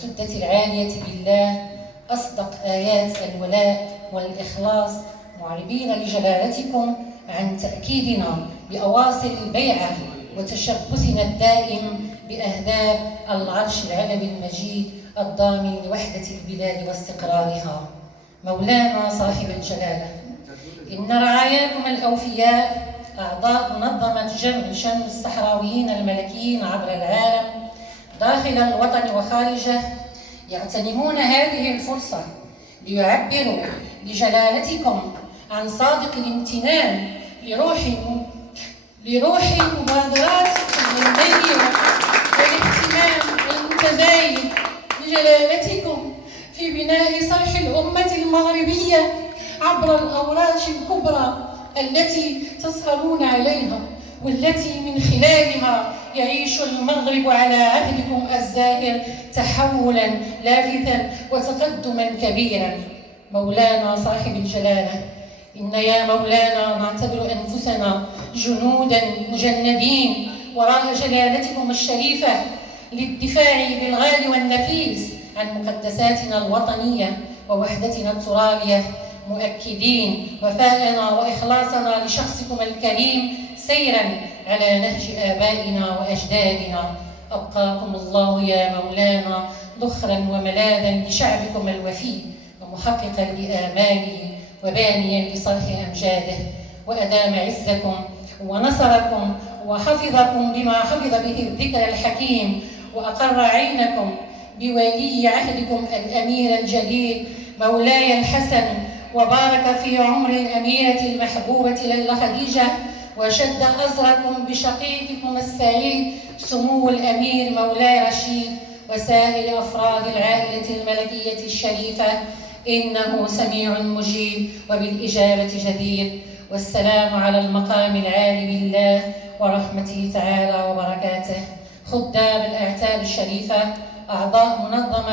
السدة العالية بالله أصدق آيات الولاء والإخلاص، معربين لجلالتكم عن تأكيدنا بأواصر البيعة وتشبثنا الدائم بأهداف العرش العلوي المجيد الضامن لوحدة البلاد واستقرارها. مولانا صاحب الجلالة، إن رعاياكم الأوفياء أعضاء منظمة جمع شمل الصحراويين الملكيين عبر العالم داخل الوطن وخارجه يغتنمون هذه الفرصة ليعبروا لجلالتكم عن صادق الامتنان لروح المبادرات العلمية والاهتمام المتزايد لجلالتكم في بناء صرح الأمة المغربية عبر الأوراق الكبرى التي تسهرون عليها، والتي من خلالها يعيش المغرب على عهدكم الزاهر تحولا لافتاً وتقدما كبيرا. مولانا صاحب الجلالة، إن يا مولانا نعتبر أنفسنا جنودا مجندين وراء جلالتكم الشريفة للدفاع بالغالي والنفيس عن مقدساتنا الوطنية ووحدتنا الترابية، مؤكدين وفاءنا وإخلاصنا لشخصكم الكريم سيراً على نهج آبائنا وأجدادنا. أبقاكم الله يا مولانا ذخراً وملاذاً لشعبكم الوفي ومحققاً لآماله وبانياً لصرح أمجاده، وأدام عزكم ونصركم وحفظكم بما حفظ به الذكر الحكيم، وأقر عينكم بولي عهدكم الأمير الجليل مولاي الحسن، وبارك في عمر الأميرة المحبوبة ليلى خديجة، وشد أزركم بشقيقكم السعيد سمو الأمير مولاي رشيد وسائر أفراد العائلة الملكية الشريفة، إنه سميع مجيب وبالإجابة جدير. والسلام على المقام العالي بالله ورحمته تعالى وبركاته. خدام الأعتاب الشريفة، أعضاء منظمة